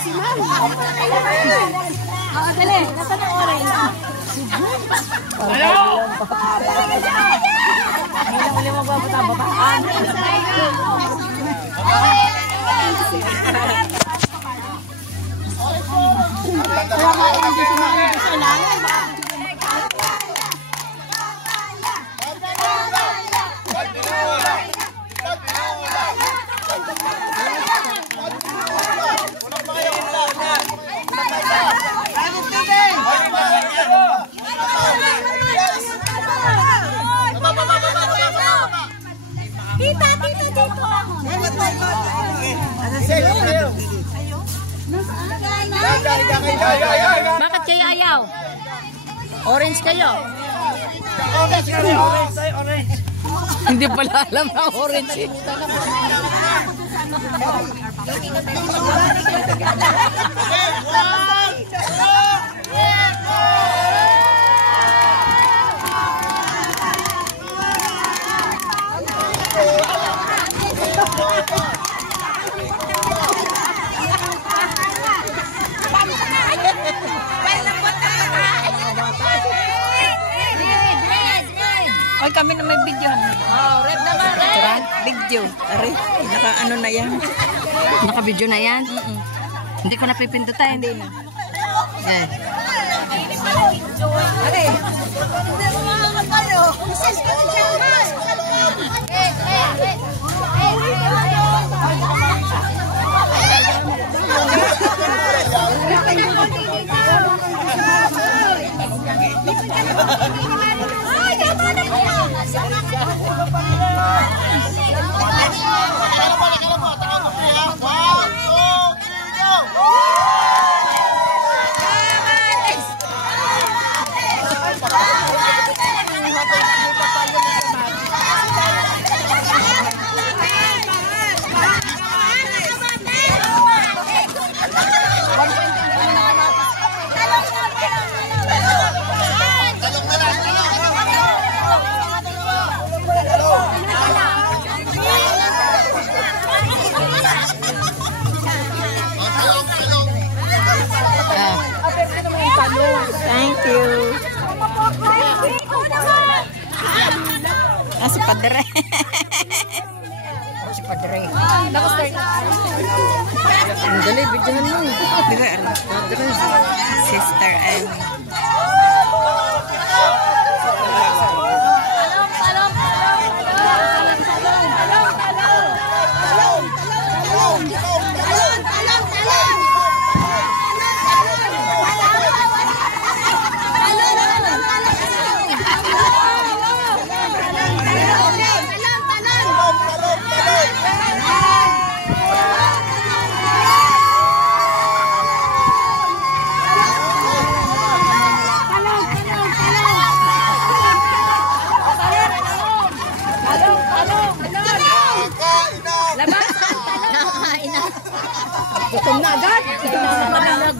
si Ma'am. Dali. Nasaan ang orange? Hello! Huli mo babataan. Tita dito. Bakit kayo ayaw? Orange kayo? Orange. Hindi pala alam na orange. Ay, kami na may video. Oh, red naman, red. Video. Aray, naka-ano na yan. Naka-video na yan? Hindi ko napipindutan. Hindi na. Okay. Aray. Thank you. Si Padre. Si Padre. Ang dali, videohan mo. Diba, Sister Annie. Gutom na agad. Gutom na agad.